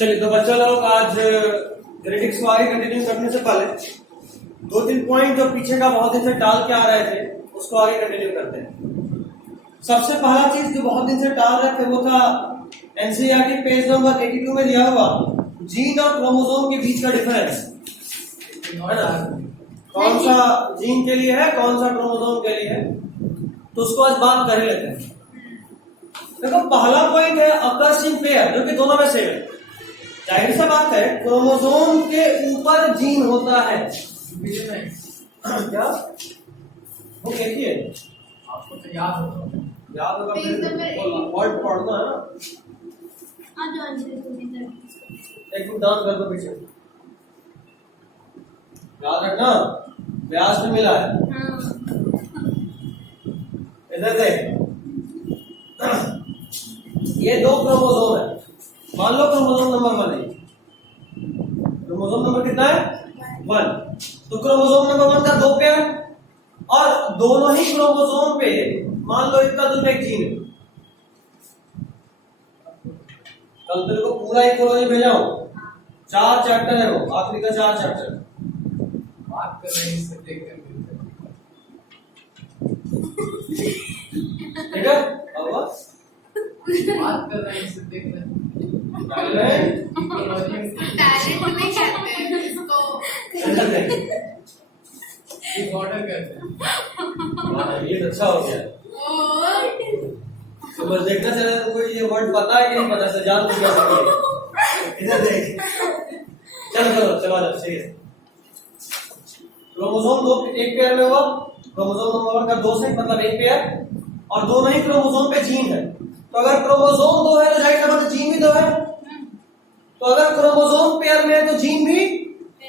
चलिए तो बच्चों लोग आज जेनेटिक्स को आगे कंटिन्यू करने से पहले दो तीन पॉइंट जो पीछे का बहुत दिन से टाल के आ रहे थे उसको आगे कंटिन्यू करते हैं। सबसे पहला चीज जो बहुत दिन से टाल रहे थे वो था एनसीईआरटी पेज नंबर 82 में दिया हुआ जीन और क्रोमोसोम के बीच का डिफरेंस है ना, कौन सा जीन के लिए है कौन सा क्रोमोसोम के लिए है, तो उसको आज बात कर लेते हैं। देखो पहला पॉइंट है अकर्स इन पेयर जो कि दोनों में से है। जाहिर सा बात है क्रोमोसोम के ऊपर जीन होता है क्या वो कहती है आपको तो याद होगा वर्ड पढ़ना है ना, एक मिनट डाउन कर दो पीछे, याद रखना व्यास में मिला है। इधर देख ये दो क्रोमोसोम है, मान लो क्रोमोसोम नंबर 1 है, क्रोमोसोम नंबर कितना है 1, तो क्रोमोसोम नंबर 1 का 2 पेयर और दोनों ही क्रोमोसोम पे मान लो इतना तुम एक जीन है। कल तेरे को पूरा एक कॉलोनी भेजा हूं, 4 चैप्टर है वो, आखिरी का 4 चैप्टर बात कर रहे हैं इससे देख कर ठीक है। अब बात कर रहे हैं इससे देख रहे हैं ऑर्डर करते हैं। ये अच्छा हो गया, तो बस देखना चला तुमको ये वर्ड पता है कि नहीं पता से जान तो क्या इधर देख चलो चलो सही है। क्रोमोसोम दो एक पेयर में हुआ, क्रोमोसोम नंबर 1 का 2 से मतलब एक पेयर और दोनों ही क्रोमोसोम पे जीन है, तो अगर क्रोमोसोम 2 है तो जाहिर सा बात है जीन भी 2 है, तो अगर क्रोमोसोम पेयर में है तो जीन भी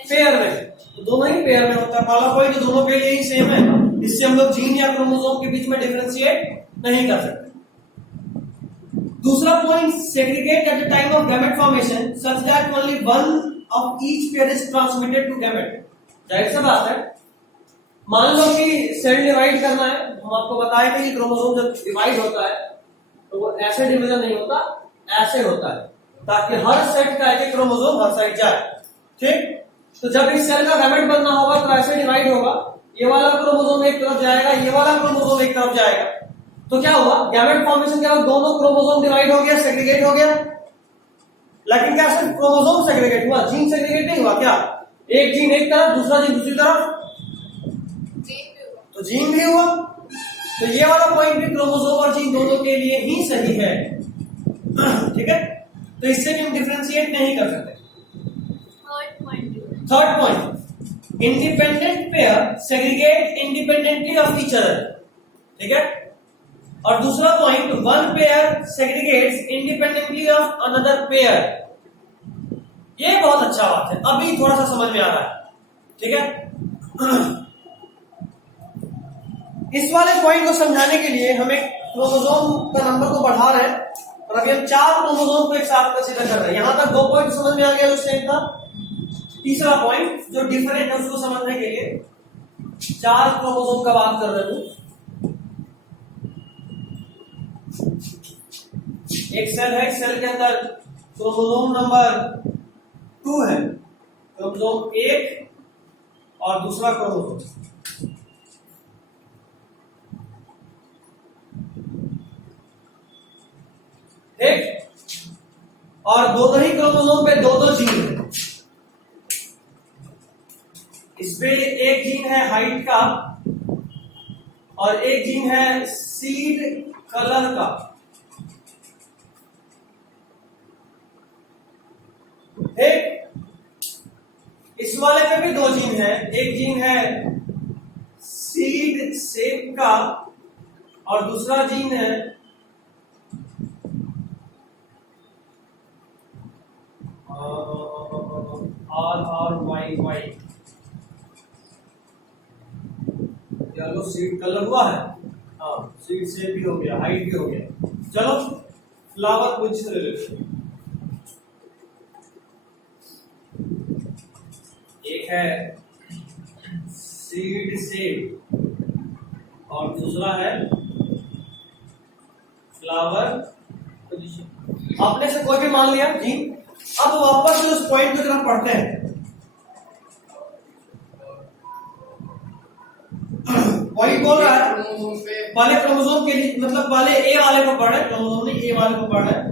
पेयर में है, तो दोनों ही पेयर में होता है। पहला पॉइंट दोनों के लिए ही सेम है, इससे हम लोग जीन या क्रोमोसोम के बीच में डिफरेंशिएट नहीं कर सकते। दूसरा point segregate at the time of gamete formation such that only one of each pair is transmitted to gamete. जाहिर सा बात है, मान लो कि सेल डिवाइड करना है, हम आपको बताए थे कि क्रोमोसोम जब डिवाइड होता है तो वो ऐसे डिवीजन नहीं होता, ऐसे होता है, ताकि हर सेट का एक क्रोमोसोम हर साइड जाए। ठीक, तो जब इस सेल का गैमेट बनना होगा तो ऐसे डिवाइड होगा, ये वाला क्रोमोसोम एक तरफ जाएगा, ये वाला क्रोमोसोम एक तरफ जाएगा, तो क्या हुआ गैमेट फॉर्मेशन के बाद दोनों क्रोमोसोम डिवाइड हो गया, सेग्रीगेट हो गया। लेकिन क्या सिर्फ क्रोमोसोम सेग्रीगेट हुआ, जीन सेग्रीगेट नहीं हुआ क्या? एक जीन एक तरफ दूसरा जीन दूसरी तरफ, तो जीन भी हुआ। तो ये वाला पॉइंट भी क्रोमोसोम और जीन दोनों के लिए ही सही है। ठीक है, तो इससे भी हम डिफरेंशिएट नहीं कर सकते। Third point independent pair segregate independently of each other. ठीक है, और दूसरा point one pair segregates independently of another pair. ये बहुत अच्छा बात है, अभी थोड़ा सा समझ में आ रहा है। ठीक है, इस वाले पॉइंट को समझाने के लिए हम एक क्रोमोसोम का नंबर को बढ़ा रहे हैं और अभी हम 4 क्रोमोसोम को एक साथ कंसीडर कर रहे हैं। यहां तक 2 पॉइंट समझ में आ गया उस टाइम का। तीसरा पॉइंट जो डिफरेंट है उसको समझने के लिए 4 क्रोमोसोम का बात कर रहे हैं। एक सेल है, सेल के अंदर क्रोमोसोम नंबर 2 है, क्रोमोसोम 1 और दूसरा क्रोमोसोम। ठीक, और दोनों ही क्रोमोसोम पे 2-2 जीन है। इसपे एक जीन है हाइट का और एक जीन है सीड कलर का। ठीक, इस वाले पे भी 2 जीन है, एक जीन है सीड शेप का और दूसरा जीन है RRYY। चलो सीड कलर हुआ है, हाँ सीड शेप भी हो गया, हाइट भी हो गया। चलो फ्लावर पोजीशन ले लेते हैं। एक है सीड शेप और दूसरा है फ्लावर पोजीशन। आपने से कोई भी मान लिया जीन, अब वापस से उस पॉइंट की तरफ पढ़ते हैं। पॉइंट बोल रहा है क्रोमोसोम पे पहले क्रोमोसोम के लिए, मतलब पहले ए वाले को पढ़ रहे हैं, क्रोमोसोम ने ए वाले को पढ़ रहे हैं।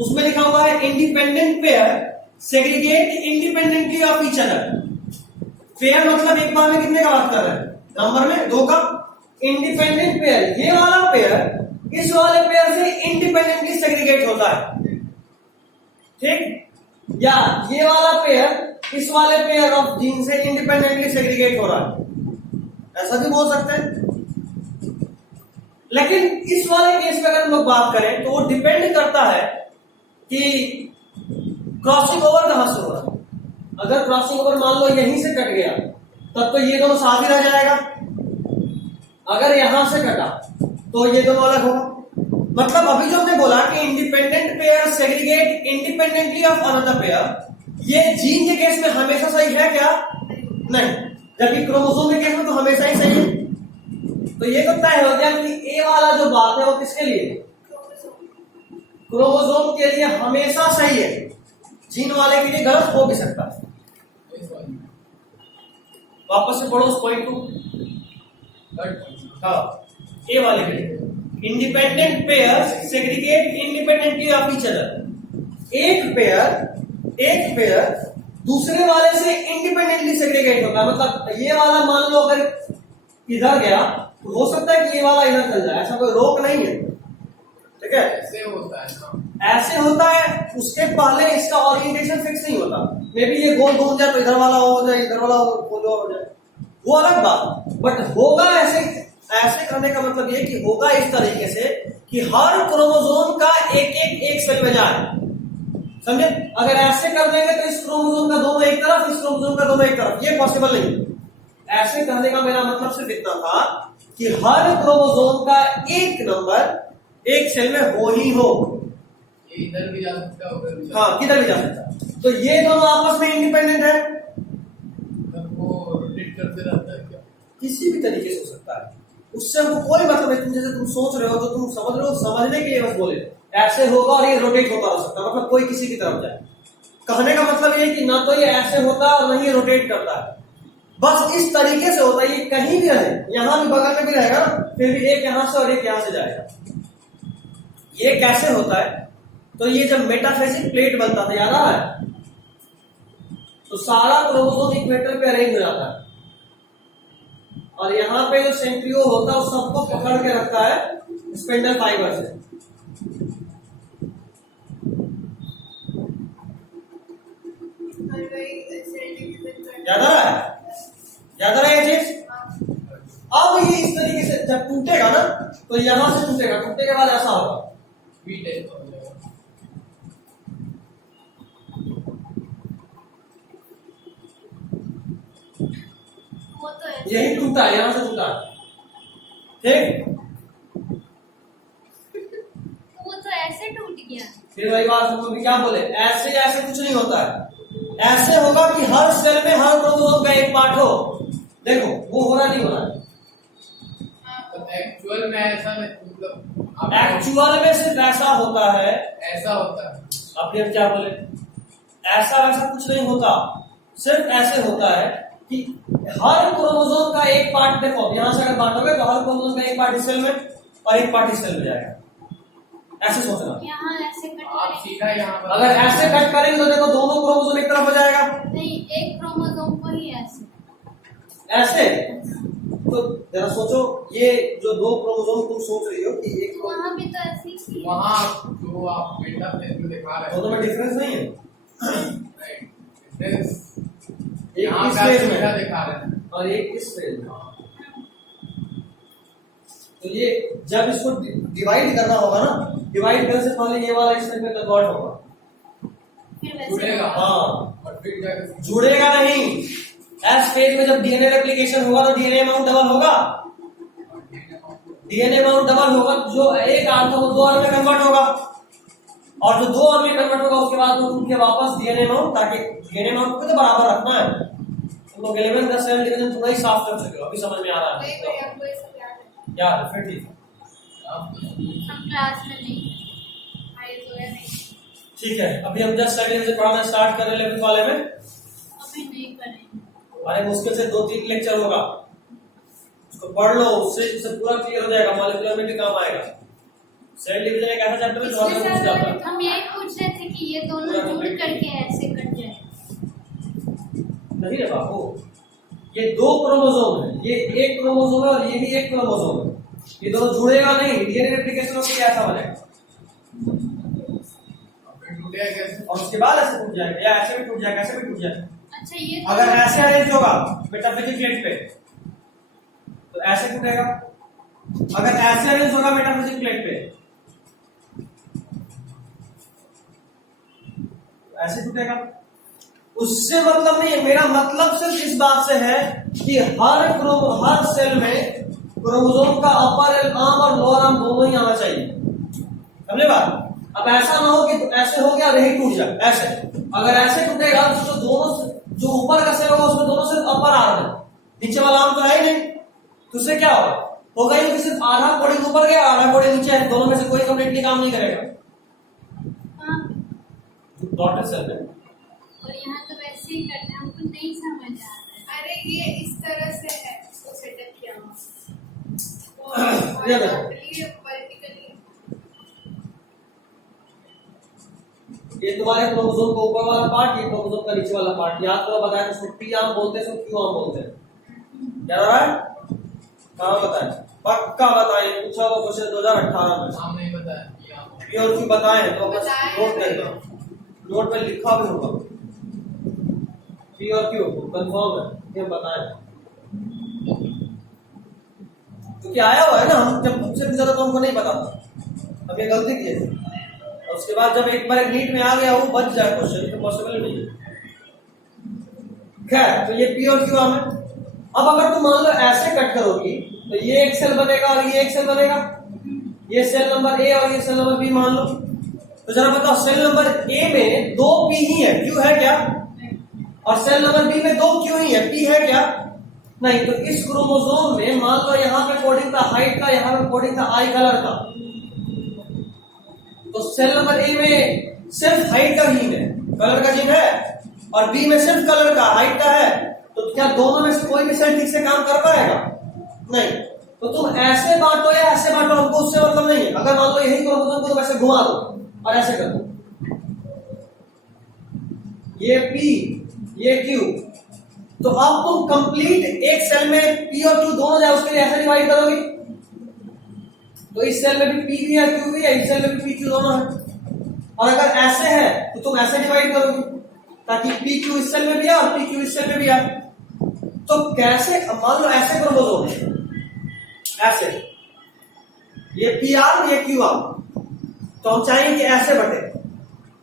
उसमें लिखा हुआ है independent pair segregate independently of each other. Pair मतलब एक बार में कितने का बात कर रहे हैं? नंबर में 2 का। इंडिपेंडेंट पेयर, ये वाला पेयर इस वाले पेयर से इंडिपेंडेंटली सेग्रीगेट होता है, ठीक? या ये वाला पेयर इस वाले पेयर ऑफ जीन से इंडिपेंडेंटली सेग्रीगेट हो रहा है, ऐसा भी बोल सकते हैं। लेकिन इस वाले केस में अगर हम लोग बात करें तो वो डिपेंड करता है कि क्रॉसिंग ओवर कहां से हो रहा है। अगर क्रॉसिंग ओवर मान लो यहीं से कट गया तब तो ये दोनों साथ ही रह जाएगा। अगर यहां से कटा तो ये दोनों अलग होगा। मतलब अभी जो हमने बोला कि independent pair segregate independently of another pair, ये जीन के केस में हमेशा सही है क्या? नहीं। जबकि क्रोमोसोम के केस में तो हमेशा ही सही है। तो ये तो तय हो गया कि ए वाला जो बात है वो किसके लिए? क्रोमोसोम के लिए हमेशा सही है, जीन वाले के लिए गलत हो भी सकता है। वापस से पढ़ो उस पॉइंट को। हाँ, ए वाले के लिए independent pair segregate independently of each other. एक पेयर दूसरे वाले से इंडिपेंडेंटली सेग्रीगेट होगा। मतलब ये वाला मान लो अगर इधर गया तो हो सकता है कि ये वाला इधर चल जाए, ऐसा कोई रोक नहीं है, ठीक है? ऐसे होता है ना, ऐसे होता है। उसके पहले इसका ओरिएंटेशन फिक्स नहीं होता। मे बी ये गोल घूम जाए तो इधर वाला हो जाए, इधर वाला हो जाए, वो अलग बात। बट होगा ऐसे करने का मतलब ये कि होगा इस तरीके से कि हर क्रोमोसोम का एक सेल में जाए, समझे? अगर ऐसे कर देंगे तो इस क्रोमोसोम का दोनों एक तरफ, इस क्रोमोसोम का दोनों एक तरफ, ये पॉसिबल नहीं। ऐसे करने का मेरा मतलब सिर्फ इतना था कि हर क्रोमोसोम का एक नंबर एक सेल में हो ही हो। ये इधर भी जा सकता है, उधर भी जा हाँ, किधर भी जा सकता है। तो ये दोनों आपस में इंडिपेंडेंट है। सकता है। वो रोटेट करते रहता है क्या? किसी भी तरीके से हो सकता है, उससे हमको कोई मतलब नहीं। तुम जैसे तुम सोच रहे हो तो तुम समझ रहे हो, समझने के लिए बस बोले ऐसे होगा और ये रोटेट होता हो सकता है, मतलब कोई किसी की तरफ जाए। कहने का मतलब ये कि ना तो ये ऐसे होता है और ना ही रोटेट करता है, बस इस तरीके से होता है। ये कहीं भी रहे, यहां भी बगल में भी रहेगा ना, फिर भी एक यहां से और एक यहां से जाएगा। ये कैसे होता है? तो ये जब मेटाफेसिक प्लेट बनता था, याद आ रहा है? तो सारा क्रोमोसोम इक्वेटर पे अरेंज हो जाता है और यहाँ पे जो सेंट्रियो होता है उस सबको पकड़ के रखता है स्पेंडल फाइबर से। याद आ रहा है? याद आ रहा है ये चीज? अब ये इस तरीके से जब टूटेगा ना तो यहां से टूटेगा, टूटने के बाद ऐसा होगा, वी टाइप हो जाएगा। यही टूटा है, यहां से टूटा, ठीक? वो तो ऐसे टूट गया। फिर वही बात हम लोग क्या बोले, ऐसे ऐसे कुछ नहीं होता है। ऐसे होगा कि हर सेल में हर क्रोमोसोम का एक पार्ट हो। देखो वो हो रहा नहीं हो रहा है। एक्चुअल में ऐसा नहीं, मतलब एक्चुअल में सिर्फ ऐसा होता है। ऐसा होता है। आपने अब क्या बोले? ऐसा वैसा कुछ नहीं होता, सिर्फ ऐसे होता है कि हर क्रोमोसोम का एक पार्ट, देखो यहां से अगर बांटोगे तो हर क्रोमोसोम का एक पार्ट इस सेल में और एक पार्ट इस सेल में जाएगा। ऐसे सोचना। यहाँ ऐसे कट आप करेंगे। सीधा यहाँ पर अगर ऐसे कट करेंगे तो देखो दोनों क्रोमोसोम एक तरफ हो जाएगा। नहीं, एक क्रोमोसोम को ही ऐसे। ऐसे तो जरा सोचो, ये जो दो क्रोमोसोम तुम सोच रही हो कि एक वहाँ भी तो ऐसे ही। वहाँ जो आप बेटा प्लेन में दिखा रहे दोनों में डिफरेंस नहीं है। एक यहाँ इस का फेज बेटा में दिखा रहे हैं और एक इस फेज में। तो ये जब इसको डिवाइड करना होगा ना, डिवाइड करने से पहले ये वाला इस फेज में कन्वर्ट होगा, फिर वैसे जुड़ेगा। हाँ और फिर जाकर जुड़ेगा नहीं। एस फेज में जब डीएनए रेप्लिकेशन होगा तो डीएनए अमाउंट डबल होगा। डीएनए अमाउंट डबल होगा, जो एक आर्म था वो 2 आर्म में कन्वर्ट होगा और जो 2 आर्म में कन्वर्ट होगा उसके बाद वो टूट के वापस डीएनए अमाउंट, ताकि डीएनए अमाउंट को तो बराबर रखना है। तुम लोग 11 का सेल डिवीजन थोड़ा ही साफ कर सके हो, अभी समझ में आ रहा है यार? फिर ठीक है। हम क्लास में नहीं आए तो या नहीं। ठीक है, अभी हम जस्ट सेकंड से पढ़ाना स्टार्ट कर रहे हैं 11th वाले में। अभी नहीं करेंगे। अरे मुश्किल से 2-3 लेक्चर होगा, उसको पढ़ लो, उससे पूरा क्लियर हो जाएगा, मॉलिक्यूलर में भी काम आएगा। सेल डिवीजन एक ऐसा चैप्टर है जो हर पूछ जाता है। हम यही पूछ रहे थे कि ये दोनों जुड़ करके ऐसे कट जाए। नहीं रे बाबू, ये 2 क्रोमोसोम है, ये एक क्रोमोसोम है और ये भी एक क्रोमोसोम है, ये दोनों जुड़ेगा नहीं, डीएनए रेप्लिकेशन होकर ऐसा बनेगा टूटेगा कैसे? और उसके बाद ऐसे टूट जाएगा, या ऐसे भी टूट जाएगा, ऐसे भी टूट जाएगा। अच्छा ये अगर ऐसे अरेंज होगा मेटाफिजिक प्लेट पे तो ऐसे टूटेगा, अगर ऐसे अरेंज होगा मेटाफिजिक प्लेट पे तो ऐसे टूटेगा। उससे मतलब नहीं है, मेरा मतलब सिर्फ इस बात से है कि हर सेल में क्रोमोसोम का अपर आर्म और लोअर आर्म दोनों ही आना चाहिए, समझे बात? अब ऐसा ना हो कि ऐसे हो गया और यही टूट जाए, ऐसे अगर ऐसे टूटेगा तो दोनों जो ऊपर का सेल होगा उसमें दोनों सिर्फ अपर आर्म है, नीचे वाला आर्म तो है ही नहीं, तो उससे क्या होगा कि सिर्फ आधा कोडिंग ऊपर गया आधा कोडिंग नीचे है, दोनों में से कोई कंप्लीटली काम नहीं करेगा। डॉटर सेल में और यहाँ तो वैसे ही करते हैं, हमको नहीं समझ आ रहा है। अरे ये इस तरह से है, इसको सेटअप किया ये देखो। वर्टिकली। ये तुम्हारे क्रोमोसोम का ऊपर वाला पार्ट, ये क्रोमोसोम का नीचे वाला पार्ट। याद करो, बताया तो इसको पी आर्म बोलते हैं, इसको क्यू आर्म बोलते हैं। क्या रहा है? कहाँ बताए? पक्का बताइए, पूछा हुआ क्वेश्चन 2018 में। नाम नहीं बताया पी और क्यू बताए हैं तो बस बताए नोट कर लो, नोट पे लिखा भी होगा पी और क्यू कंफर्म है, ये बताए। क्योंकि आया हुआ है ना, हम जब तुमसे भी ज्यादा तो हमको नहीं पता था, अब ये गलती की है। और उसके बाद जब एक बार नीट में आ गया वो बच जाए क्वेश्चन, तो पॉसिबल नहीं है। खैर, तो ये पी और क्यू आर्म है। अब अगर तुम मान लो ऐसे कट करोगी तो ये एक सेल बनेगा और ये एक सेल बनेगा, ये सेल नंबर ए और ये सेल नंबर बी मान लो। तो जरा बताओ, सेल नंबर ए में 2 पी ही है, क्यू है क्या? और सेल नंबर बी में 2 क्यू ही है, पी है क्या? नहीं। तो इस क्रोमोसोम में मान लो यहाँ पे कोडिंग था हाइट का, यहाँ पे कोडिंग था आई कलर का, तो सेल नंबर ए में सिर्फ हाइट का जीन है, कलर का जीन है, और बी में सिर्फ कलर का हाइट का है, तो क्या दोनों में से कोई भी सेल ठीक से काम कर पाएगा? नहीं। तो तुम ऐसे बांटो या ऐसे बांटो, हमको उससे मतलब नहीं है। अगर मान लो यही क्रोमोसोम को तुम ऐसे घुमा दो और ऐसे कर दो, ये पी ये क्यू, तो अब तुम कंप्लीट एक सेल में पी और क्यू दोनों जाए उसके लिए ऐसे डिवाइड करोगे, तो इस सेल में भी पी भी है क्यू भी है, इस सेल में भी पी क्यू दोनों है। और अगर ऐसे है तो तुम ऐसे डिवाइड करोगे ताकि पी क्यू इस सेल में भी है और पी क्यू इस सेल में भी है। तो कैसे, मान लो ऐसे क्रोमोसोम ऐसे, ये पी आर्म ये क्यू आर्म, तो हम चाहेंगे ऐसे बटे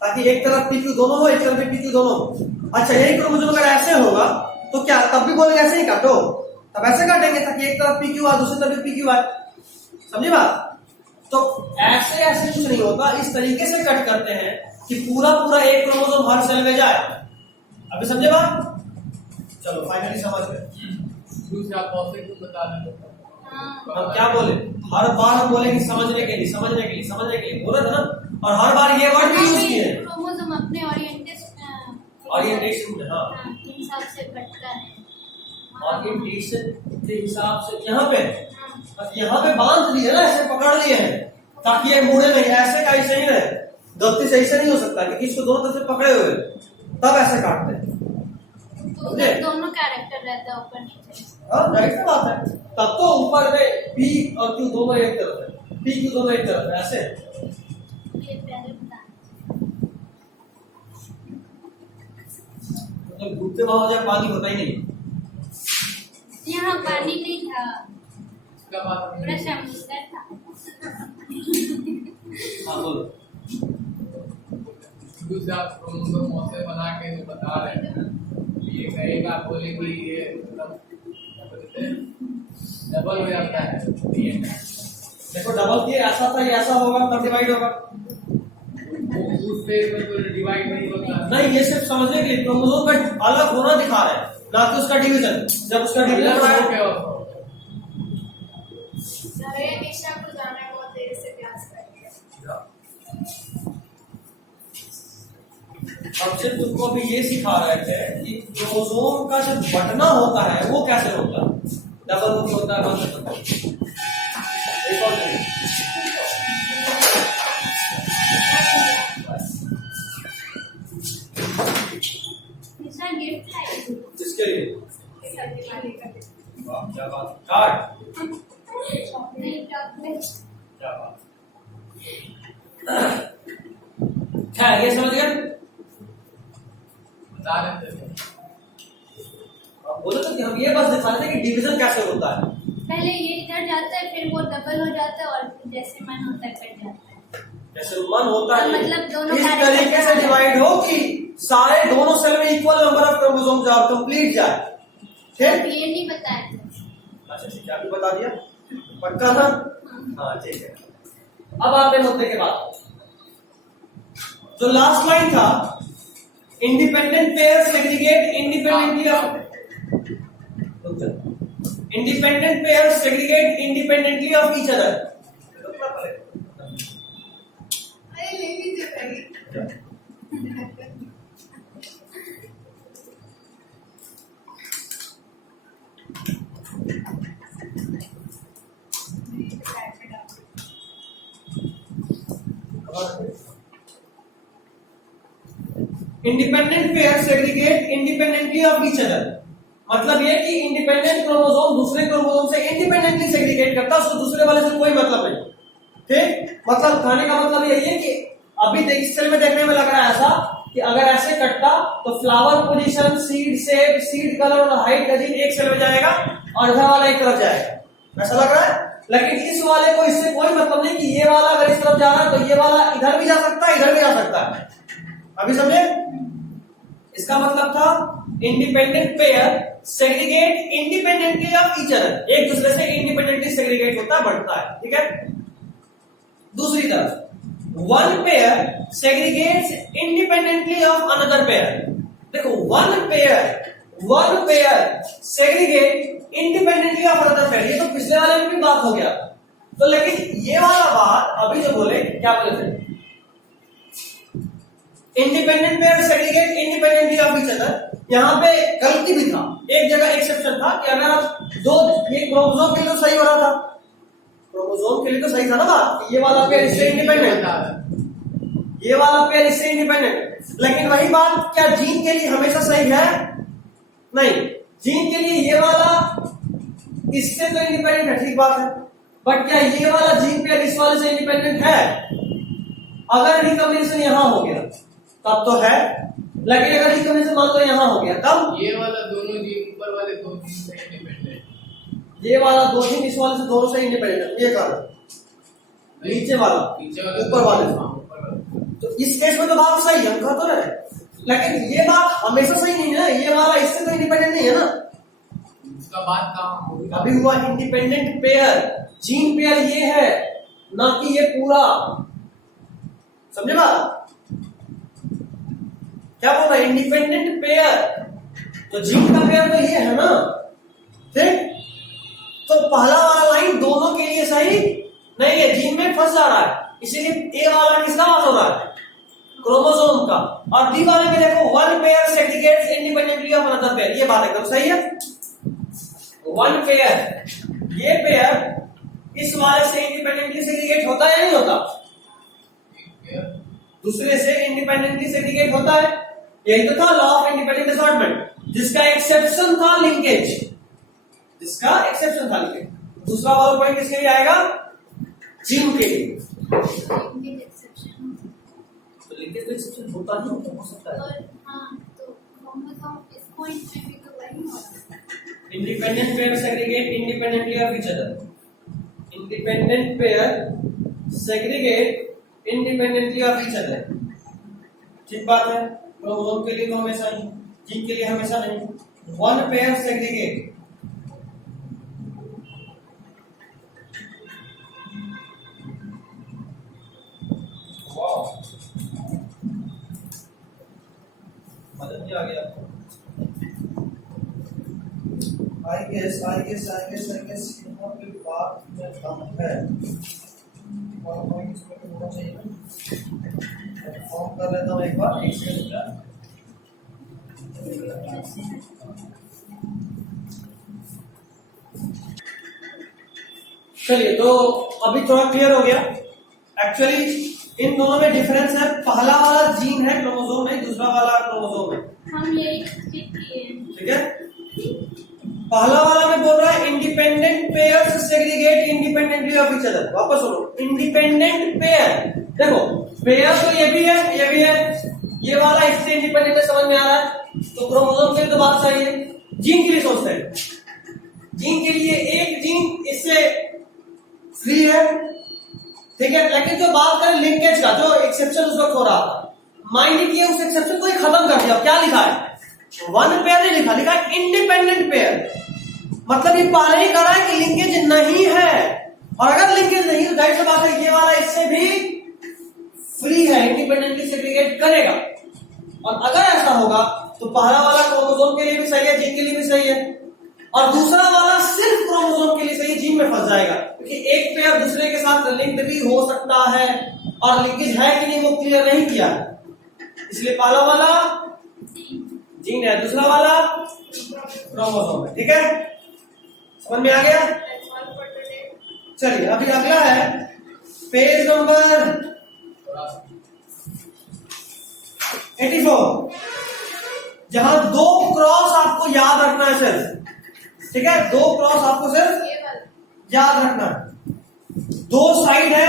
ताकि एक तरफ पी क्यू दोनों हो, एक तरफ भी पी क्यू दोनों हो। अच्छा, यही क्रोमोसोम अगर ऐसे होगा तो क्या तब भी बोलेंगे ऐसे ही काटो, तब ऐसे काटेंगे ताकि एक तरफ पी क्यू आए दूसरी तरफ पी क्यू आए, समझे बात? तो ऐसे ऐसे कुछ नहीं होता, इस तरीके से कट करते हैं कि पूरा पूरा एक क्रोमोसोम हर सेल में जाए। अभी समझे बात? चलो फाइनली समझ गए। दूसरा प्रोसेस तो बता दें। हम क्या बोले, हर बार हम बोले कि समझने के लिए समझने के लिए समझने के लिए बोले था ना, और हर बार ये वर्ड भी यूज किए हैं, क्रोमोसोम अपने ओरिएंटेशन। हाँ, के हिसाब से कटता है, ओरिएंटेशन के हिसाब से यहाँ पे बस यहाँ पे बांध दिए ना, ऐसे पकड़ लिए हैं ताकि ये मुड़े नहीं, ऐसे का ऐसे ही रहे। गलती से ऐसे नहीं हो सकता कि इसको दोनों तरफ से पकड़े हुए तब ऐसे काटते हैं। तो उधर दोनों कैरेक्टर रहता है ऊपर नीचे। हाँ, जाहिर सी बात है, तब तो ऊपर में पी और क्यू दोनों एक तरफ है, पी क्यू दोनों एक तरफ है, ऐसे। ये पहले बता, मतलब घूमते वहां हो जाए पानी होता ही नहीं। यहाँ पानी नहीं था, इसका बात पूरा समुद्र था। हाँ बोलो। दूसरा क्रोमोसोम मौसे बना के जो बता रहे हैं, ये कहेगा बोले कि ये मतलब डबल हो जाता है। देखो डबल किए ऐसा था, ये ऐसा होगा तब डिवाइड होगा। दूसरे में तो डिवाइड नहीं होता। नहीं, ये सिर्फ समझने के लिए क्रोमोसोम का अलग होना दिखा रहे हैं, ना कि उसका डिवीजन। जब उसका डिवीजन निशा को जाना है, बहुत देर से क्लास कर रही है। अब सिर्फ तुमको अभी ये सिखा रहे थे कि क्रोमोसोम का जो बंटना होता है वो कैसे होता है, डबल होता है, बंद होता है। एक और नहीं। गिफ्ट है जिसके लिए वाह, क्या बात, कार्ड, नहीं चॉकलेट। क्या बात। खैर ये समझ गए। बता रहे थे अब बोलो तो कि हम ये बस दिखा रहे थे कि डिवीजन कैसे होता है। पहले ये इधर जाता है, फिर वो डबल हो जाता है, और फिर जैसे मन होता है कट जाता है। जैसे मन होता है, मतलब दोनों इस कार्य तरीके से करते हैं। डिवाइड हो कि सारे दोनों सेल में इक्वल नंबर ऑफ क्रोमोसोम जाए, कंप्लीट जाए। अब ठीक, ये नहीं बताया था। अच्छा ठीक है, आपको बता दिया, पक्का ना? हाँ ठीक है। अब आते हैं मुद्दे के बाद। जो लास्ट लाइन था, independent pair segregate independently of independent pair segregate independently of each other. अरे ले लीजिए भाई। Independent pair segregate independently of each other, मतलब ये कि इंडिपेंडेंट क्रोमोसोम दूसरे क्रोमोसोम से इंडिपेंडेंटली सेग्रीगेट करता है, उसको दूसरे वाले से कोई मतलब नहीं। ठीक, मतलब कहने का मतलब यही है कि अभी इस सेल में देखने में लग रहा है ऐसा कि अगर ऐसे कटता तो flower position, seed shape, seed colour और हाइट का जीन एक सेल में जाएगा और इधर वाला एक तरफ जाएगा, ऐसा लग रहा है। लेकिन इस वाले को इससे कोई मतलब नहीं कि ये वाला अगर इस तरफ जा रहा है तो ये वाला इधर भी जा सकता है, इधर भी जा सकता है। अभी समझे? इसका मतलब था independent pair segregate independently of each other, एक दूसरे से इंडिपेंडेंटली सेग्रीगेट होता है, बढ़ता है। ठीक है। दूसरी तरफ one pair segregates independently of another pair. देखो one pair segregate independently of another pair, ये तो पिछले वाले में भी बात हो गया। तो लेकिन ये वाला बात अभी जो बोले, क्या बोले थे? Independent pair segregate independently of each other. यहां पे गलती भी था, एक जगह एक्सेप्शन था कि अगर आप दो, ये क्रोमोसोम के लिए तो सही हो रहा था, क्रोमोसोम के लिए तो सही था ना बात, ये वाला पेयर इससे इंडिपेंडेंट, ये वाला पेयर इससे इंडिपेंडेंट। लेकिन वही बात क्या जीन के लिए हमेशा सही है? नहीं, जीन के लिए ये वाला इससे तो इंडिपेंडेंट है, ठीक बात है, बट क्या ये वाला जीन पेयर इस वाले से इंडिपेंडेंट है? अगर रिकॉम्बिनेशन यहां हो गया तब तो है, लेकिन अगर रिकॉम्बिनेशन मान लो यहां हो गया तब ये वाला दोनों जीन, ऊपर वाले दो जीन से इंडिपेंडेंट, ये वाला दो जीन इस वाले से दोनों से इंडिपेंडेंट है, ये कारण नीचे वाला ऊपर वाले से। तो इस केस में तो बात सही है, हम कह तो रहे, लेकिन ये बात हमेशा सही नहीं है, ये वाला इससे तो इंडिपेंडेंट नहीं है ना। उसका बात कहां होगी? अभी हुआ इंडिपेंडेंट पेयर, जीन पेयर ये है ना कि ये पूरा, समझे बात? क्या बोल रहा है? इंडिपेंडेंट पेयर, तो जीन का पेयर तो ये है ना। ठीक, तो पहला वाला लाइन दोनों के लिए सही नहीं है, जीन में फंस जा रहा है, इसीलिए ए वाला किसका बात हो रहा है? क्रोमोसोम का। और बी वाले में देखो one pair segregates independently of another pair, ये बात एकदम सही है। वन पेयर, ये पेयर इस वाले से इंडिपेंडेंटली सेग्रीगेट होता है या नहीं होता? दूसरे से इंडिपेंडेंटली सेग्रीगेट होता है, यही तो था लॉ ऑफ इंडिपेंडेंट असॉर्टमेंट, जिसका एक्सेप्शन था लिंकेज, जिसका एक्सेप्शन था लिंकेज। दूसरा वाला पॉइंट किसके लिए आएगा? जीन के लिए। तो लिंकेज तो एक्सेप्शन होता नहीं, हो सकता है। और हाँ, तो क्रोमोसोम इस पॉइंट में भी तो वही हो रहा है। Independent pair segregate independently of each other, independent pair segregate independently of each other, ठीक बात है। क्रोमोसोम के लिए तो हमेशा नहीं, जीन के लिए हमेशा नहीं। वन पेयर सेग्रीगेट, मदद नहीं आ गया। आई गेस यहाँ पे बात में कम है, और पॉइंट इसमें होना चाहिए ना। फॉर्म कर लेता हूँ एक बार, एक सेकंड। चलिए, तो अभी थोड़ा क्लियर हो गया। एक्चुअली इन दोनों में डिफरेंस है, पहला वाला जीन है क्रोमोसोम में, दूसरा वाला क्रोमोसोम है। हम यही चेक किए। ठीक है, पहला वाला में बोल रहा है independent pairs segregate independently of each other. वापस सुनो, इंडिपेंडेंट पेयर, देखो पेयर तो ये भी है, ये भी है, ये वाला इससे इंडिपेंडेंट है, समझ में आ रहा है। तो क्रोमोसोम की तो बात सही है। जीन के लिए सोचते हैं, जीन के लिए एक जीन इससे फ्री है, ठीक है, लेकिन जो बात करें लिंकेज का, जो एक्सेप्शन उस वक्त हो रहा था, माइंड किए उस एक्सेप्शन को ही खत्म कर दिया। क्या लिखा है? वन पेयर नहीं लिखा, लिखा है इंडिपेंडेंट पेयर। मतलब ये पहले ही करा है कि लिंकेज नहीं है, और अगर लिंकेज नहीं तो जाहिर सी बात है ये वाला इससे भी फ्री है, इंडिपेंडेंटली सेग्रीगेट करेगा। और अगर ऐसा होगा तो पहला वाला क्रोमोसोम के लिए भी सही है, जीन के लिए भी सही है, और दूसरा वाला सिर्फ क्रोमोसोम के लिए सही, जीन में फंस जाएगा, क्योंकि एक पेयर दूसरे के साथ लिंक्ड भी हो सकता है, और लिंकेज है कि नहीं वो क्लियर नहीं किया, इसलिए पहला वाला जीन है, दूसरा वाला क्रोमोसोम है। ठीक है, समझ में आ गया? चलिए, अभी अगला है पेज नंबर 84, जहां दो क्रॉस आपको याद रखना है सिर्फ। ठीक है, दो क्रॉस आपको सिर्फ याद रखना है। दो साइड है,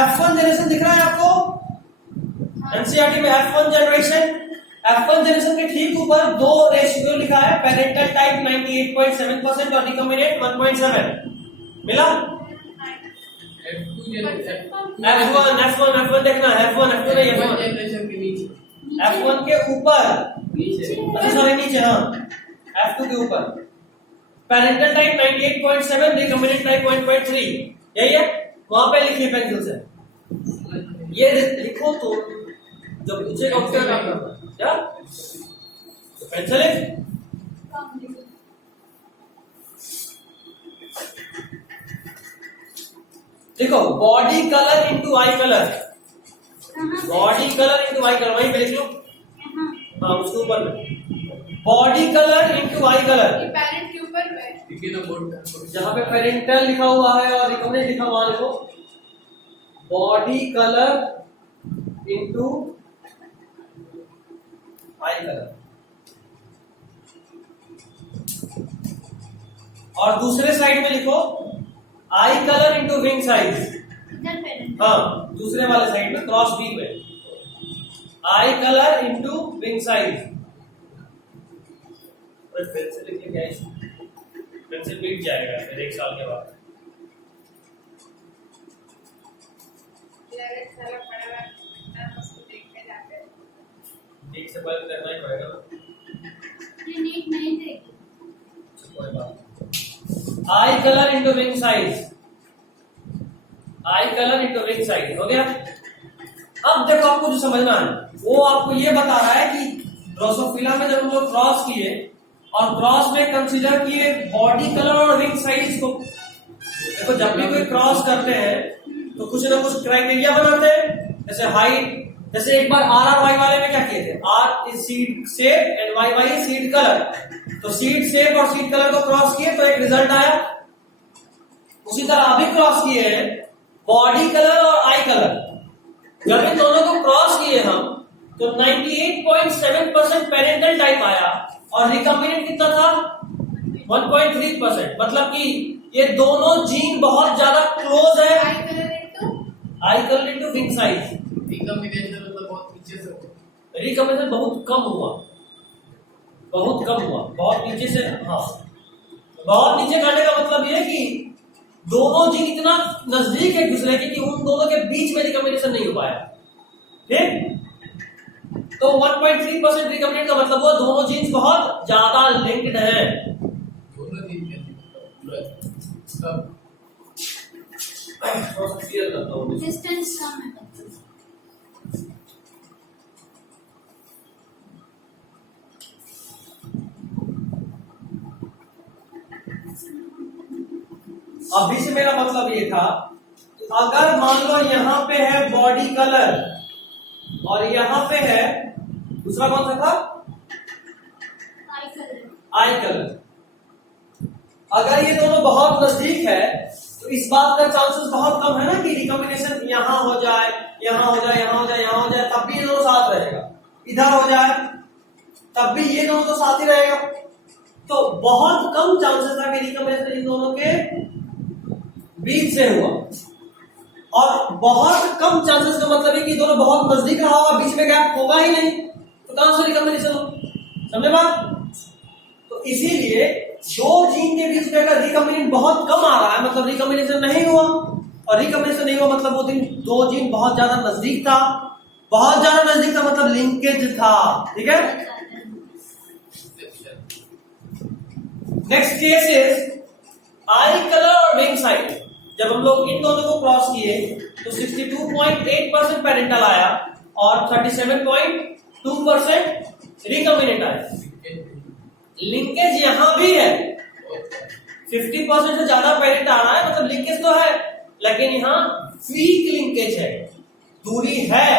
F1 जनरेशन दिख रहा है आपको एनसीईआरटी में, F1 जनरेशन। F1 जनरेशन के ठीक ऊपर दो रेशियो लिखा है, पेरेंटल टाइप 98.7% और रिकॉम्बिनेंट 1.7 मिला। F1 देखना है, F1 नहीं, F1 के ऊपर, सॉरी नीचे, हाँ F2 के ऊपर, पेरेंटल टाइप 98.7, रिकॉम्बिनेंट टाइप 1.3, यही है, वहां पे लिखिए पेंसिल से, ये लिखो तो जब पूछेगा उसका काम करना क्या, तो पेंसिल है। देखो, बॉडी कलर इंटू आई कलर, बॉडी कलर इंटू आई कलर, वहीं पे लिख लो, हाँ उसके ऊपर में, बॉडी कलर इंटू आई कलर, पैरेंट के ऊपर में जहां पे पेरेंटल लिखा हुआ है और रिकॉम्बिनेंट लिखा हुआ है, देखो बॉडी कलर इंटू आई कलर, और दूसरे साइड में लिखो आई कलर इंटू विंग साइज। हाँ, दूसरे वाले साइड में क्रॉस बी में आई colour into wing size. Pencil लिखिए, क्या इशू, पेंसिल मिट जाएगा फिर एक साल के बाद। ठीक से पहले करना ही पड़ेगा ना, ये नीट नहीं देगी। कोई बात। आई कलर इंटू विंग साइज, आई कलर इंटू विंग साइज हो गया। अब देखो, आपको जो समझना है वो आपको ये बता रहा है कि ड्रोसोफिला में जब हम लोग क्रॉस किए और क्रॉस में कंसीडर किए बॉडी कलर और विंग साइज को। देखो, जब भी कोई क्रॉस करते हैं तो कुछ ना कुछ क्राइटेरिया बनाते हैं, जैसे हाइट, जैसे एक बार RRY वाले में क्या किए थे, R is seed shape and YY is seed colour, तो सीड शेप और सीड कलर को क्रॉस किए तो एक रिजल्ट आया। उसी तरह अभी क्रॉस किए हैं बॉडी कलर और आई कलर, जब इन दोनों को क्रॉस किए हम तो 98.7% पेरेंटल टाइप आया और रिकॉम्बिनेंट कितना था 1.3%। मतलब कि ये दोनों जीन बहुत ज्यादा क्लोज है। आई colour into wing size, recombination मतलब बहुत पीछे से हुआ, रिकॉम्बिनेशन बहुत कम हुआ, बहुत कम हुआ, बहुत नीचे से। हाँ, बहुत नीचे करने का मतलब ये है कि दोनों जीन इतना नजदीक है एक दूसरे के कि उन दोनों के बीच में रिकॉम्बिनेशन नहीं हो पाया। ठीक, तो 1.3% रिकॉम्बिनेंट का मतलब वो दोनों जीन्स बहुत ज्यादा लिंक्ड हैं। दोनों जीन सब क्लियर करता हूँ, डिस्टेंस कम है। अभी से मेरा मतलब ये था, अगर मान लो यहाँ पे है बॉडी कलर और यहाँ पे है दूसरा कौन सा था, आई कलर। अगर ये दोनों बहुत नजदीक है तो इस बात का चांसेस बहुत कम है ना कि रिकॉम्बिनेशन यहाँ हो जाए, यहाँ हो जाए, यहाँ हो जाए, यहाँ हो जाए, तब भी ये दोनों साथ रहेगा। इधर हो जाए तब भी ये दोनों तो साथ ही रहेगा। तो बहुत कम चांसेस है कि रिकॉम्बिनेशन इन दोनों के बीच से हुआ, और बहुत कम चांसेस का मतलब है कि दोनों बहुत नजदीक रहा होगा, बीच में गैप होगा ही नहीं, तो कहां से रिकॉम्बिनेशन हो, समझे बात। तो इसीलिए दो जीन के बीच में अगर रिकॉम्बिनेशन बहुत कम आ रहा है मतलब रिकॉम्बिनेशन नहीं हुआ, और रिकॉम्बिनेशन नहीं हुआ मतलब वो दो जीन बहुत ज्यादा नजदीक था, बहुत ज्यादा नजदीक था मतलब लिंकेज था, ठीक है। Next case is I colour और विंग साइज। जब हम लोग इन दोनों को क्रॉस किए तो 62.8% पेरेंटल आया और 37.2% रिकॉम्बिनेंट आया। लिंकेज यहां भी है, 50% से ज्यादा पेरेंट आ रहा है मतलब लिंकेज तो है, लेकिन यहाँ वीक लिंकेज है, दूरी है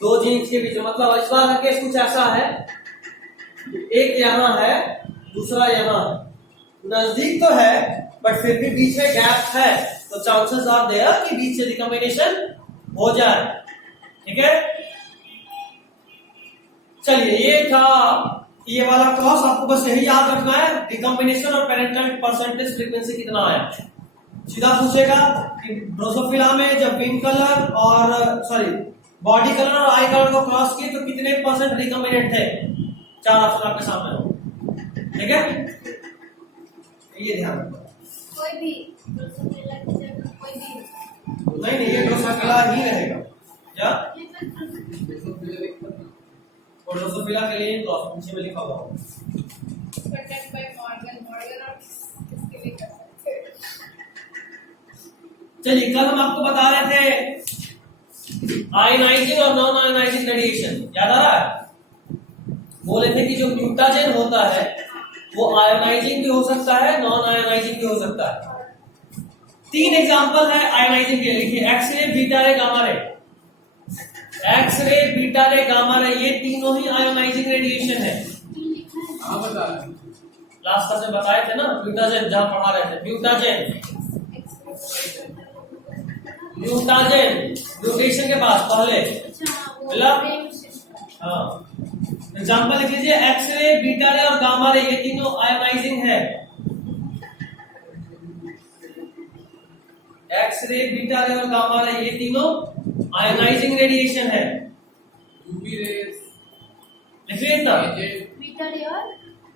दो जीन्स के बीच में। मतलब इस बार का केस कुछ ऐसा है, एक यहां है दूसरा यहां है, नजदीक तो है बट फिर भी बीच में गैप है, तो चांसेस आर देयर कि बीच से रिकॉम्बिनेशन हो जाए, ठीक है। चलिए ये था ये वाला क्रॉस, आपको बस यही याद रखना है रिकॉम्बिनेशन और पेरेंटल परसेंटेज फ्रीक्वेंसी कितना आया। सीधा पूछेगा कि ड्रोसोफिला में जब विंग कलर और सॉरी बॉडी कलर और आई कलर को क्रॉस किए तो कितने परसेंट रिकॉम्बिनेंट थे, चार ऑप्शन आपके सामने हो, ठीक है। ये ध्यान रखो, कोई भी कोई भी नहीं ये ड्रोसोफिला ही रहेगा क्या, और ड्रोसोफिला के लिए क्रॉस नीचे में लिखा हुआ होगा। प्रोटेक्ट बाय मॉर्गन और किसके लिए कर सकते हैं। चलिए कल हम आपको बता रहे थे आयनाइजिंग और नॉन आयनाइजिंग रेडिएशन, याद आ रहा है। बोले थे कि जो म्यूटाजेन होता है वो आयनाइजिंग भी हो सकता है, नॉन आयनाइजिंग भी हो सकता है। तीन एग्जांपल है आयनाइजिंग के, लिखिए एक्सरे, बीटा रे, गामा रे। एक्सरे, बीटा रे, गामा रे ये तीनों ही आयोनाइजिंग रेडिएशन है। हाँ बता लास्ट क्लास में बताए थे ना, म्यूटाजेन जहां पढ़ा रहे थे, म्यूटाजेन म्यूटेशन के पास पहले मिला। हाँ एग्जाम्पल लिख लीजिए, एक्सरे, बीटा रे और गामा रे ये तीनों आयोनाइजिंग है। एक्सरे, बीटा रे और गामा रे ये तीनों आयोनाइजिंग रेडिएशन है। यूवी रेज लिखिए ना, बीटा रे और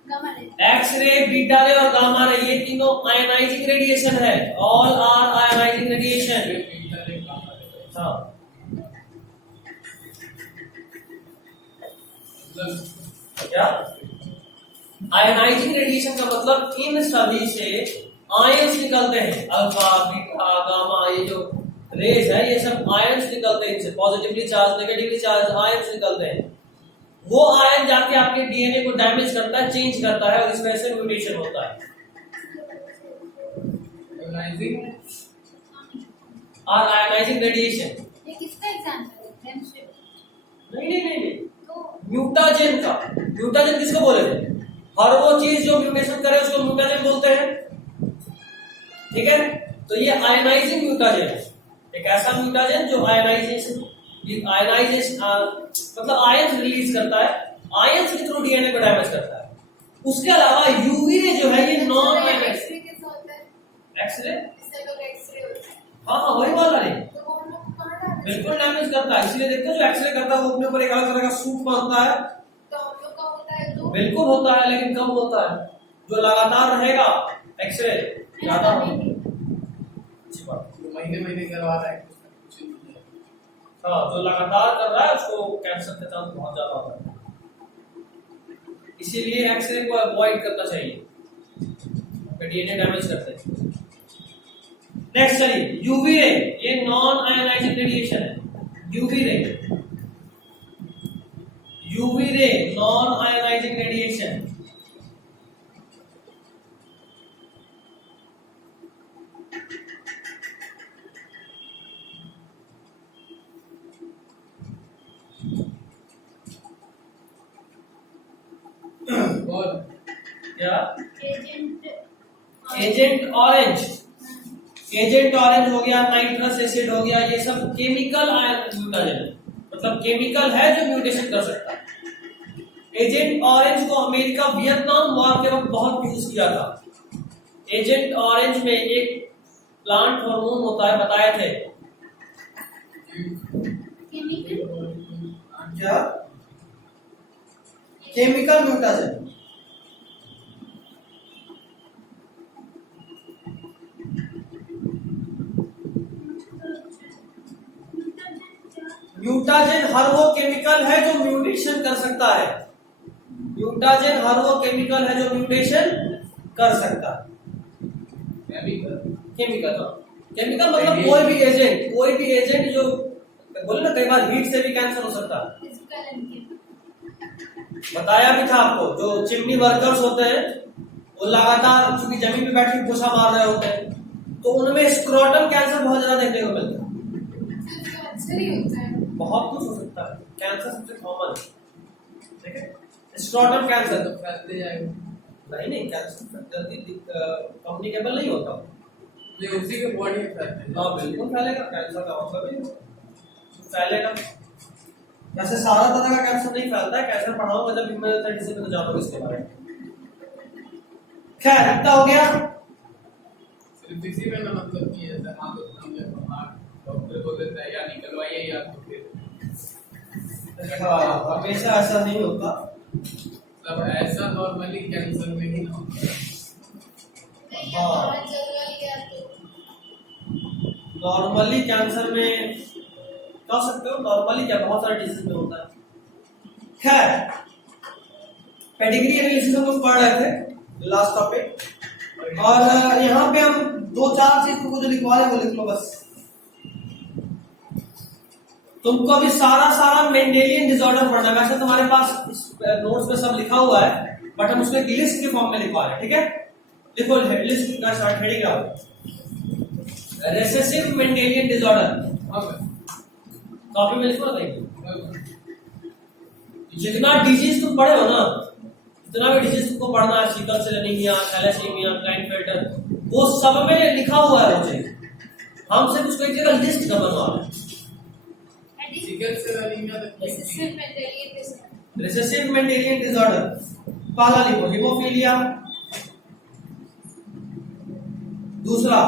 गामा रे। एक्सरे, बीटा रे और गामा रे ये तीनों आयोनाइजिंग रेडिएशन है, ऑल आर आयोनाइजिंग रेडिएशन। हाँ क्या आयोनाइजिंग रेडिएशन का मतलब इन सभी से आयंस निकलते हैं, अल्फा, बीटा, गामा, ये जो रेज है ये सब आयंस निकलते हैं, इनसे positively charge, negatively charge ions निकलते हैं। वो आयन जाके आपके डीएनए को डैमेज करता है, चेंज करता है और इस वजह से म्यूटेशन होता है। और आयोनाइजिंग रेडिएशन ये किसका एग्जांपल है, केमिस्ट्री? नहीं म्यूटाजेन का। म्यूटाजेन किसको बोले थे, हर वो चीज जो म्यूटेशन करे उसको म्यूटाजेन बोलते हैं, ठीक है। तो ये आयोनाइजिंग म्यूटाजेन है, एक ऐसा म्यूटाजेन जो आयोनाइजेशन मतलब आयंस रिलीज करता है, आयंस के थ्रू डीएनए को डैमेज करता है। उसके अलावा यूवी रे जो है ये नॉन आयोनाइजिंग। एक्सरे कैसा होता है, एक्सरे इससे लोग एक्सरे होता है हाँ वही वाला नहीं, तो वो हम लोग कहाँ डालते हैं? बिल्कुल डैमेज करता है। इसलिए देखते हो जो एक्सरे करता है वो अपने ऊपर एक अलग तरह का सूट बांधता है, तो हम लोग का होता है तो बिल्कुल होता है लेकिन कम होता है। जो लगातार रहेगा एक्सरे ज्यादा होगा। महीने महीने करवा रहा है हाँ जो लगातार कर रहा है उसको कैंसर का चांस बहुत ज्यादा होता है, इसीलिए एक्सरे को अवॉइड करना चाहिए, डीएनए डैमेज करते हैं। नेक्स्ट चलिए यूवी रे, ये नॉन आयोनाइजिंग रेडिएशन है। UV ray, UV ray non ionizing radiation. और क्या agent agent orange, agent orange हो गया, नाइट्रस एसिड हो गया, ये सब केमिकल म्यूटाजेन, मतलब केमिकल है जो म्यूटेशन कर सकता है। एजेंट ऑरेंज को अमेरिका वियतनाम वॉर के वक्त बहुत यूज किया था। एजेंट ऑरेंज में एक प्लांट हार्मोन होता है, बताए थे केमिकल क्या, केमिकल म्यूटाजेन। म्यूटाजेन हर वो केमिकल है जो म्यूटेशन कर सकता है। म्यूटाजेन हर वो केमिकल है जो म्यूटेशन कर सकता है। केमिकल केमिकल मतलब कोई भी एजेंट जो बोले ना, कई बार हीट से भी कैंसर हो सकता है। फिजिकल एंड बताया भी था आपको, जो चिमनी वर्कर्स होते हैं वो लगातार चूंकि जमीन पे बैठ के घुसा मार रहे होते हैं, तो उनमें स्क्रोटम कैंसर बहुत ज्यादा देखने को मिलता है। अक्सर ही होता है। बहुत कुछ हो सकता है, कैंसर सबसे कॉमन है, ठीक है। स्क्रोटम कैंसर तो फैलते जाएगा। नहीं कैंसर जल्दी कम्युनिकेबल नहीं होता, ये उसी के बॉडी में फैलते हैं। हाँ बिल्कुल फैलेगा, कैंसर का मतलब ही फैलेगा। वैसे सारा तरह का कैंसर नहीं फैलता है, कैंसर पढ़ाऊंगा जब इम्यूनोथेरेपी में, तो जानोगे इसके बारे में। खैर इतना हो गया। सिर्फ इसी में ना, मतलब कि ऐसा हाथ हमने डॉक्टर बोल देता है या निकलवाइए या तो फिर हाँ, हमेशा ऐसा नहीं होता। सब ऐसा नॉर्मली कैंसर में ही ना होता है। हाँ, नॉर्मली कैंसर में कह सकते हो, नॉर्मली क्या बहुत सारे डिजीज में होता है। खैर पेडिग्री एनालिसिस हम लोग पढ़ रहे थे, लास्ट टॉपिक, और यहाँ पे हम 2-4 चीज तुमको जो लिखवा रहे वो लिख लो बस। तुमको अभी सारा मेंडेलियन डिसऑर्डर पढ़ना है। वैसे तुम्हारे पास नोट्स में सब लिखा हुआ है, बट हम उसको लिस्ट के फॉर्म में लिखवा रहे हैं, ठीक है। लिखो लिस्ट का स्टार्ट हेडिंग आओ, रिसेसिव मेंडेलियन डिसऑर्डर। कॉपी में लिखो ना कहीं। जितना डिजीज तुम पढ़े हो ना, जितना भी डिजीज तुमको पढ़ना है, sickle cell anaemia, thalassaemia, Klinefelter, वो सब में लिखा हुआ है वो चीज। हम सिर्फ उसको एक जगह लिस्ट का बनवा रहे हैं। Sickle cell anaemia recessive Mendelian disorder पहला लिखो हीमोफीलिया, दूसरा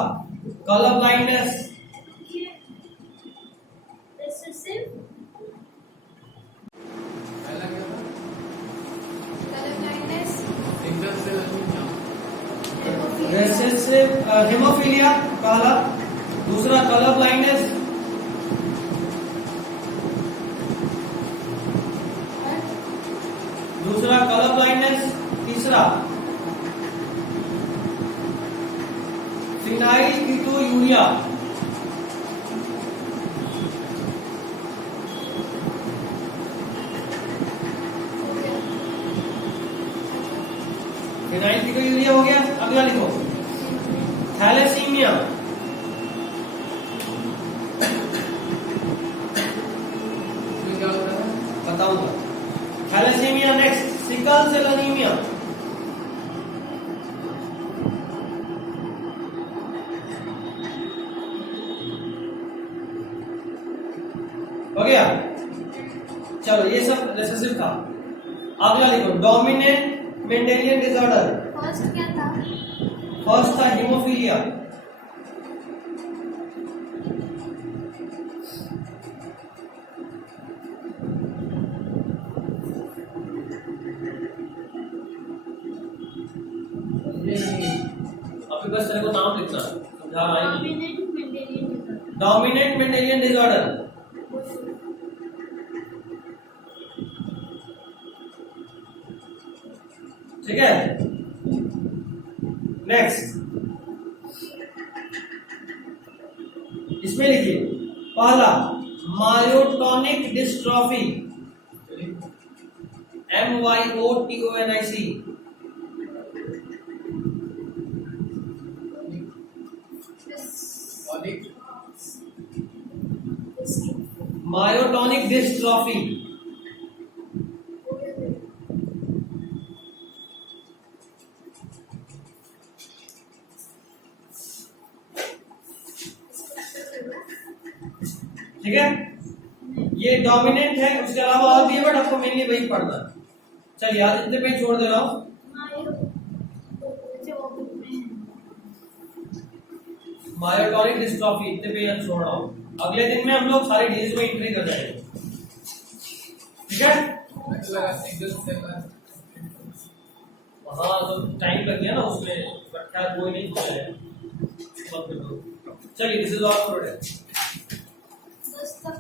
कलर ब्लाइंडनेस, रिसेसिव पहला क्या था? Colour blindness, sickle cell anaemia, recessive haemophilia पहला, दूसरा कलर ब्लाइंडनेस, दूसरा कलर ब्लाइंडनेस, तीसरा फिनाइल कीटोयूरिया, फिनाइल कीटोयूरिया हो गया। अगला लिखो थैलेसीमिया, इसमें क्या होता है? बताऊंगा। Thalassaemia next, sickle cell anaemia, हो गया। चलो ये सब रिसेसिव था। अगला लिखो डोमिनेंट मेंडेलियन डिसऑर्डर। फर्स्ट क्या था? फर्स्ट था हीमोफीलिया, ये नहीं, अभी बस तेरे को नाम लिखना है, समझा रहा है। Dominant Mendelian disorder. Dominant Mendelian disorder, ठीक है। नेक्स्ट इसमें लिखिए पहला myotonic dystrophy, MYOTONIC, myotonic dystrophy, ठीक है, ये डोमिनेंट है, उसके अलावा और भी है बट आपको मेनली वही पढ़ना है। चलिए आज इतने पे छोड़ दे रहा हूँ। मायोटोनिक डिस्ट्रॉफी इतने पे आज छोड़ रहा हूँ। अगले दिन में हम लोग सारे डिजीज में एंट्री कर जाएंगे, ठीक है। मुझे लगा सिंगल सेल हाँ तो टाइम लग गया ना उसमें, बट खैर कोई नहीं है। चलिए this is all for today. 10 तक